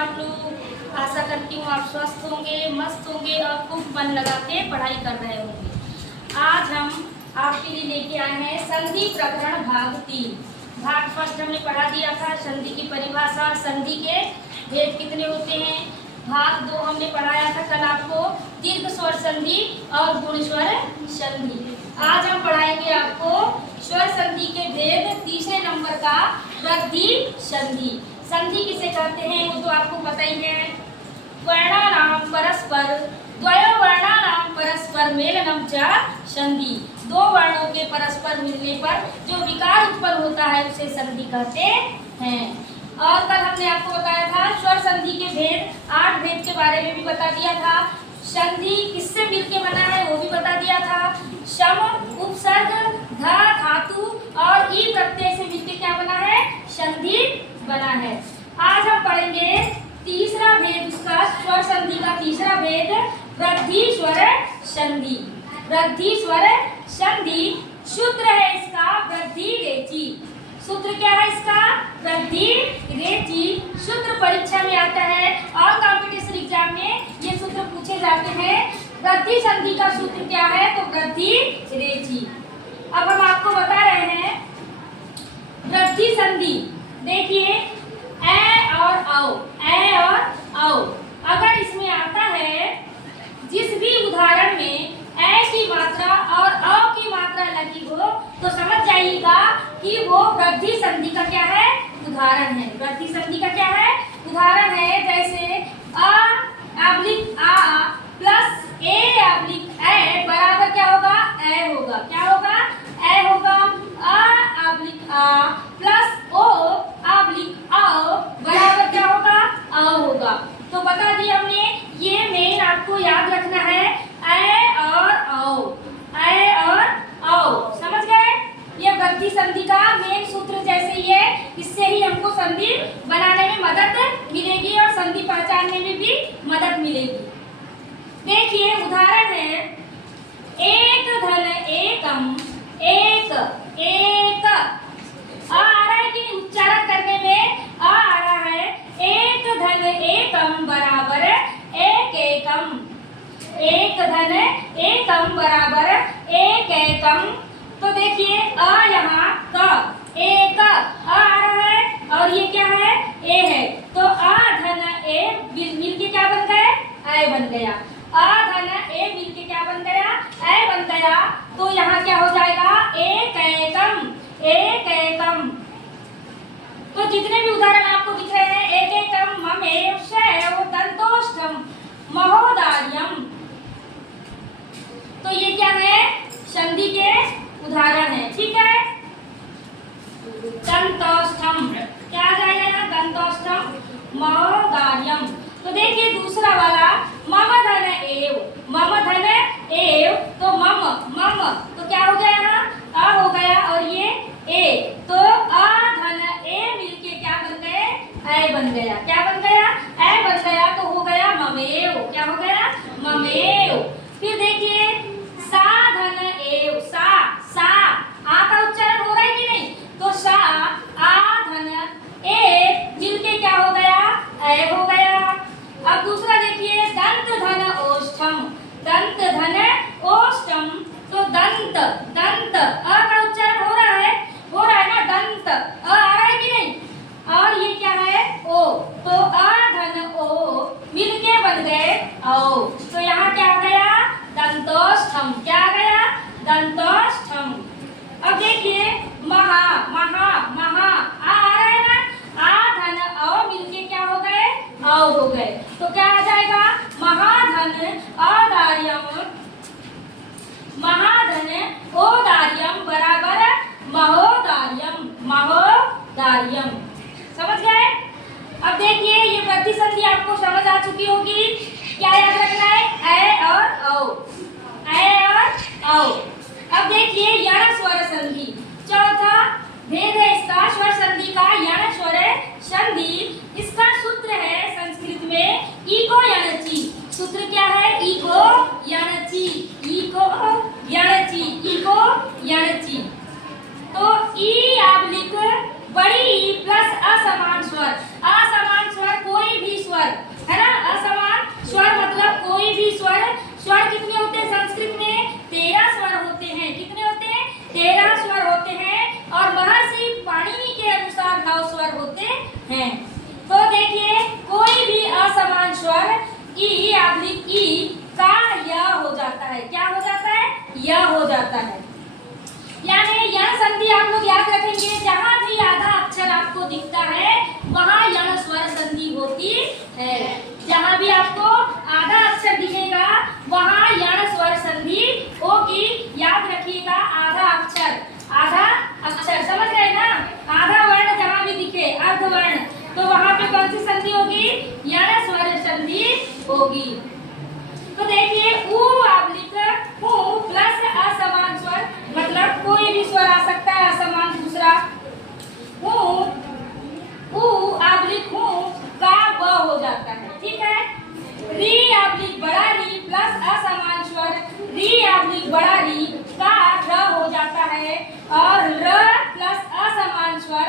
आप लोग? आशा करती हूँ आप स्वस्थ होंगे, मस्त होंगे और खूब मन लगा के पढ़ाई कर रहे होंगे। आज हम आपके लिए लेके आए हैं संधि प्रकरण भाग 3। भाग फर्स्ट हमने पढ़ा दिया था संधि की परिभाषा, संधि के भेद कितने होते हैं। भाग 2 हमने पढ़ाया था कल आपको दीर्घ स्वर संधि और गुण स्वर संधि। आज हम पढ़ाएंगे आपको स्वर संधि के भेद, तीसरे नंबर का वृद्धि संधि। संधि किसे कहते हैं वो तो आपको पता ही है। वर्णानाम परस्पर द्वयो वर्णानाम परस्पर मेलनम च संधि। दो वर्णों के परस्पर मिलने पर जो विकार उत्पन्न होता है उसे संधि कहते हैं। और कल हमने आपको बताया था स्वर संधि के भेद, 8 भेद के बारे में भी बता दिया था। संधि किससे मिलके बना है वो भी बता दिया था। सम, उपसर्ग, ध धातु और ई प्रत्यय से मिलके क्या बना है? संधि बना है। आज हम पढ़ेंगे तीसरा भेद, उसका स्वर संधि का तीसरा भेद वृद्धि स्वर संधि। वृद्धि स्वर संधि सूत्र है इसका वृद्धि रेचि। सूत्र क्या है इसका? वृद्धि रेचि। सूत्र परीक्षा में आता है और कॉम्पिटिशन एग्जाम में ये सूत्र पूछे जाते हैं। वृद्धि संधि का सूत्र क्या है? तो वृद्धि रेचि। अब हम आपको बता रहे हैं वृद्धि संधि। देखिए ए और औ, ए और औ अगर इसमें आता है, जिस भी उदाहरण में ए की मात्रा और अ की मात्रा लगी हो तो समझ जाइएगा कि वो वृद्धि संधि का क्या है? उदाहरण है। वृद्धि संधि का क्या है? उदाहरण है। जैसे अ अब्लिक आ प्लस ए अब्लिक ए बराबर क्या होगा? ए होगा। क्या होगा? ए होगा। अ अब्लिक आ प्लस ओ अब्लिक आओ बराबर क्या होगा? अ होगा। तो बता दिए हमने, ये मेन आपको याद रखना है ए और औ, ए और औ। समझ गए? ये वृद्धि संधि का मेन सूत्र जैसे ये, इससे ही हमको संधि बनाने में मदद मिलेगी और संधि पहचानने में भी मदद मिलेगी। देखिए उदाहरण है एक धन एकम, एक एक आ रहा है कि उच्चारण करने में आ रहा है। एक धन एकम बराबर एक एकम, एक धन एकम बराबर एक एकम। तो देखिए अ यहाँ क एक आ रहा है और ये क्या है? ए है। तो आ धन ए मिलके क्या बन गया? ए बन गया। आ धन ए मिलके क्या बन गया? ए बन गया। तो यहाँ क्या हो जाएगा? एक एकम, एक एकम। तो जितने भी उदाहरण आपको दिख रहे हैं, एक एकम, ममेव, शैव, दंतोष्ठम, महोदार्यम, तो ये क्या है? संधि के उदाहरण है। ठीक है। दंतोष्ठम क्या आ जाएगा यहाँ? दंतोष्ठम, महोदार्यम। तो देखिए दूसरा वाला मम धन एव, मम धन एव, तो मम मम तो क्या हो गया यहाँ? आ हो गया और ये ए, तो आ धन ए मिलके क्या बन गए? ए बन गया। क्या बन गया? ए बन गया। तो हो गया ममेव। क्या हो गया? ममेव। फिर देखिए सा धन एव, सा सा आ का उच्चारण हो रहा है कि नहीं? तो सा आ धन ए मिलके क्या हो गया? ए हो गया। अब दूसरा देखिए दंत धन ओष्ठम, दंत धन ओष्ठम, तो दंत दंत अ का उच्चारण हो रहा है? हो रहा है ना? दंत अ आ रहा है कि नहीं? और ये क्या है? ओ, तो आ धन ओ मिलके बन गए औ। तो यहाँ क्या आ गया? दंतोष्ठम। क्या आ गया? दंतोष्ठम। अब देखिए महा महा महा आ रहा है ना? आ धन औ मिलके क्या हो गए? औ हो गए। तो क्या आ जाएगा? महाधन औदार्यम, महाधन औदार्यम बराबर महोदार्यम, महोदार्यम। समझ गए? अब देखिए ये वृद्धि संधि आपको समझ आ चुकी होगी। क्या याद रखना है? ए और औ, ए और औ। अब देखिए यण स्वर संधि, चौथा भेद है इसका स्वर संधि का, यण स्वर संधि। इसका सूत्र है संस्कृत में इको यणचि। सूत्र क्या है? इको यणचि, इको यणचि, इको यणचि। तो ई अब्लिक बड़ी ई प्लस असमान स्वर, असमान स्वर कोई भी स्वर भी आप लोग याद रखेंगे, जहाँ भी आधा अक्षर आपको दिखता है वहाँ यण स्वर संधि होती है। जहाँ भी आपको आधा अक्षर दिखेगा वहाँ यण स्वर संधि होगी। याद रखिएगा, आधा अक्षर समझ गए ना। आधा वर्ण जहाँ भी दिखे, अर्ध वर्ण, तो वहाँ पे कौन सी संधि होगी? यण स्वर संधि होगी। तो देखिए ऊ ऑब्लिक हूँ प्लस असमान स्वर, मतलब कोई भी स्वर आ सकता है असमान दूसरा। हूँ ऊ ऑब्लिक हूँ का व हो जाता है, ठीक है। री ऑब्लिक बड़ा री प्लस असमान स्वर री ऑब्लिक बड़ा री का र हो जाता है, और र प्लस असमान स्वर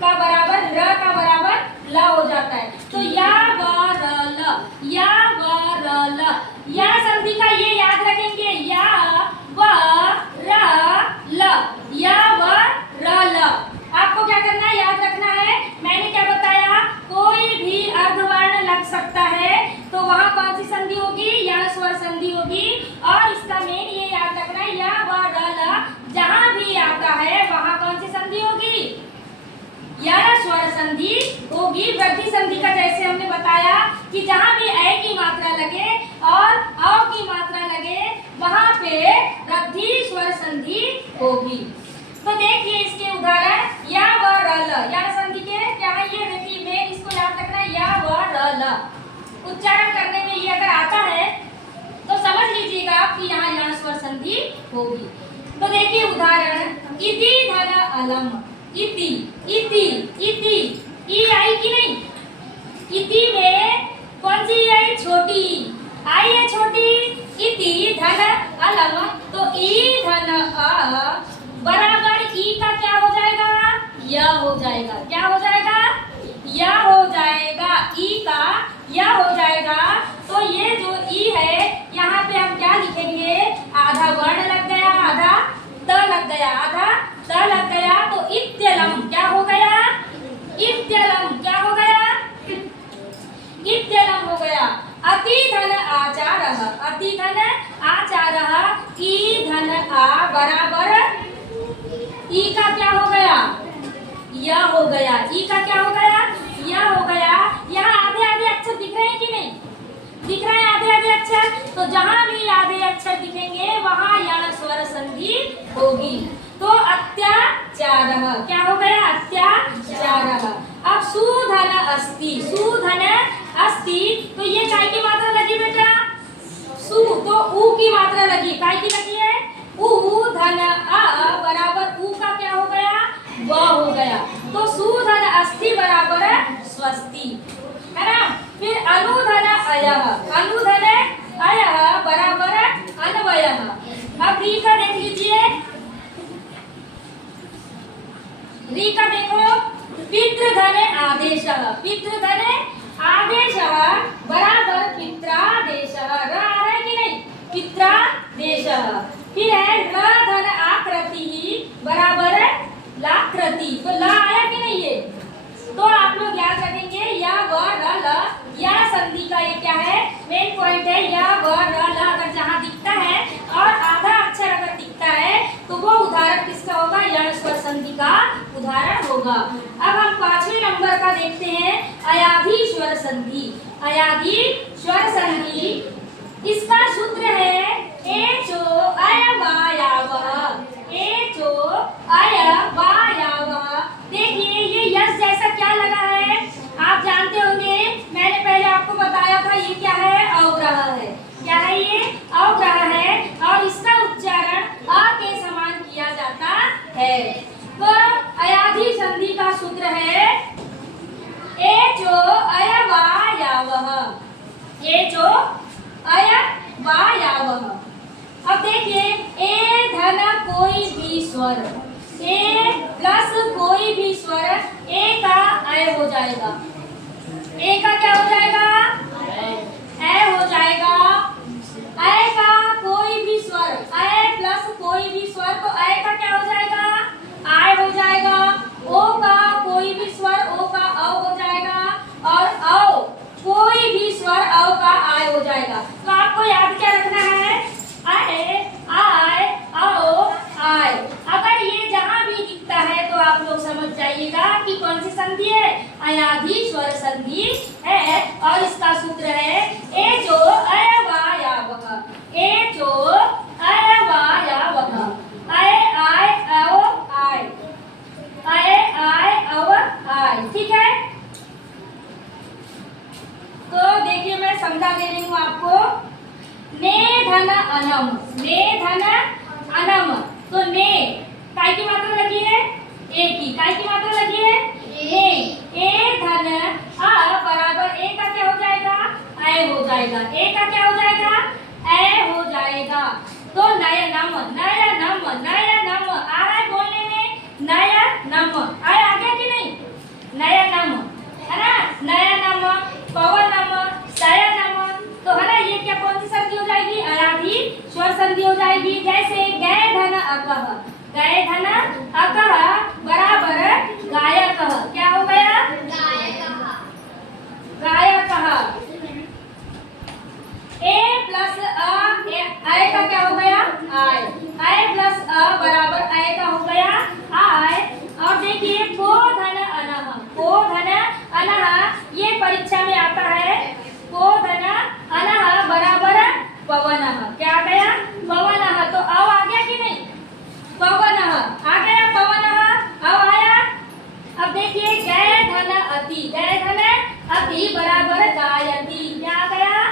का बराबर र का बराबर ल हो जाता है। तो या व र ल, या व र ल, या संधि का ये याद रखेंगे, या व र ल, या व र ल। आपको क्या करना है, याद रखना है। मैंने क्या बताया, कोई भी अर्धवर्ण लग सकता है तो वहाँ कौन सी संधि होगी? यण स्वर संधि होगी। और इसका मेन ये याद रखना है, या व र ल जहाँ भी आता है वहाँ कौन सी संधि होगी? यण स्वर संधि होगी। वृद्धि संधि का जैसे हमने बताया कि जहाँ भी ए की मात्रा लगे और अ की मात्रा लगे वहाँ पे वृद्धि स्वर संधि होगी। तो देखिए इसके उदाहरण, या व र ल, यण संधि के क्या है ये देखिए, मेन इसको याद रखना है, या व र ल। उच्चारण करने में ये अगर आता है तो समझ लीजिएगा आप कि यहाँ यण स्वर संधि होगी। तो देखिए उदाहरण, इति धन अलम, इति इति इति, ई आई कि नहीं? इति में कौन सी आई? छोटी आई है, छोटी। इति धन अलम, तो ई धन अ बराबर ई का क्या हो जाएगा? य हो जाएगा। क्या हो जाएगा? य हो जाएगा। ई का य हो जाएगा। तो ये जो ई है यहाँ पे हम क्या लिखेंगे? आधा वर्ण लग गया, आधा त लग गया, आधा त लग गया, तो इत्यलम क्या हो गया? इत्यलम क्या हो गया? इत्यलम हो गया। अति धन आचारः, अति धन आचारः, ई धन आ बराबर ई का क्या हो गया? य हो गया। ई का क्या हो गया? य हो गया। यहाँ आधे आधे अक्षर दिख रहे हैं कि नहीं? दिख रहे हैं आधे आधे अक्षर। तो जहाँ भी आधे अक्षर दिखेंगे वहाँ यण स्वर संधि होगी। तो अत्याचारः क्या हो गया? अत्याचारः। अब सुधन अस्ति, सुधन अस्ति, तो ये काय की मात्रा लगी बेटा? सु, तो ऊ की मात्रा लगी। काय की लगी है? ऊ धन अ बराबर ऊ का क्या हो गया? व हो गया। तो सुधन अस्ति बराबर स्वस्ति, है ना। फिर अनुधन अयः, अनुधन अयः बराबर अन्वयः। अब री का देख लीजिए, री का देखो, पितृधन आदेशः, पितृधन आदेशः बराबर पित्रादेशः। र आ रहा है कि नहीं? पित्रादेशः। फिर है र धन आकृति बराबर लाकृति, तो ला आया कि नहीं? ये तो आप लोग याद रखेंगे, या व र ल, या संधि का ये क्या है? मेन पॉइंट है, या व र ल अगर जहाँ दिखता है और आधा अक्षर अगर दिखता है तो वो उदाहरण किसका होगा? यण स्वर संधि का उदाहरण होगा। अब हम 5वें नंबर का देखते हैं, अयाधि स्वर संधि। अयाधि स्वर संधि, इसका सूत्र है एचो अयवायावः, एचो अयवायावः। देखिए ये यश जैसा क्या लगा है, आप जानते होंगे, मैंने पहले आपको बताया था ये क्या है? अवग्रह है। क्या है ये? अवग्रह है, और इसका उच्चारण अ के समान किया जाता है। तो अयाधि संधि का सूत्र है एचो अयवायावः, एचो अयवायावः। अब देखिए, ए धन कोई भी स्वर, ए प्लस कोई भी स्वर, ए का अय हो जाएगा। ए का क्या हो जाएगा? ए हो जाएगा। अय का कोई भी स्वर, अय प्लस कोई भी स्वर, तो अय का क्या हो जाएगा? आय हो जाएगा। ओ का कोई भी स्वर, ओ का अ हो जाएगा, और औ कोई भी स्वर, अ का आय हो जाएगा। तो आपको याद क्या रखना है? अय, आय, औ, आय। अगर ये जहां भी है और इसका सूत्र है ए जो अयवायावः, ए जो अयवायावः, अय आय अव आय, अय आय अव आय। ठीक है, तो देखिए मैं समझा दे रही हूँ आपको। ने धन अनम, ने धन अनम, तो ने काय की मात्रा लगी है, ए की, काय की मात्रा लगी है, ए धन अ बराबर ए का क्या हो जाएगा, ए हो जाएगा, ए का क्या हो जाएगा, ए हो जाएगा। तो नया नम, नया नम, नया नम आ रहा है बोलने में, नया नम आया, आ गया कि नहीं, नया नम है ना, नया नम, पवन नम, सया नम, तो है ना, ये क्या कौन सी संधि हो जाएगी, अयाधी स्वर संधि हो जाएगी। जैसे गय धन अकह, गय धन अकह बराबर गायकः, क्या हो गया, गायकः। ए प्लस अ, आय का क्या हो गया, आय, आय प्लस अ बराबर आय का हो गया आय। और देखिए को धन अनः, को धन अनः, ये परीक्षा में आता है, को धन अनः बराबर पवनः, क्या आ गया, पवनः। तो अव आ गया कि नहीं, पवनः आ गया, पवनः अव आया। अब देखिए गय धन अति, गय धन अति बराबर गायति, क्या आ गया,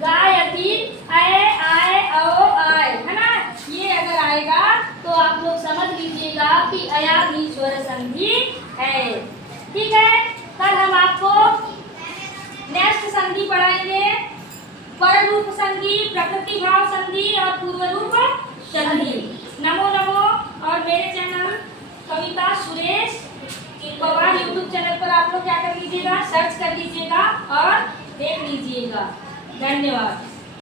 गायति, अय आय अव आय, है ना। ये अगर आएगा तो आप लोग समझ लीजिएगा कि अयाधी स्वर संधि है। ठीक है, कल हम आपको नेक्स्ट संधि पढ़ाएंगे, पर रूप संधि, प्रकृति भाव संधि और पूर्व रूप संधि। नमो नमो। और मेरे चैनल कविता सुरेश पवार यूट्यूब चैनल पर आप लोग क्या कर लीजिएगा, सर्च कर लीजिएगा और देख लीजिएगा। धन्यवाद।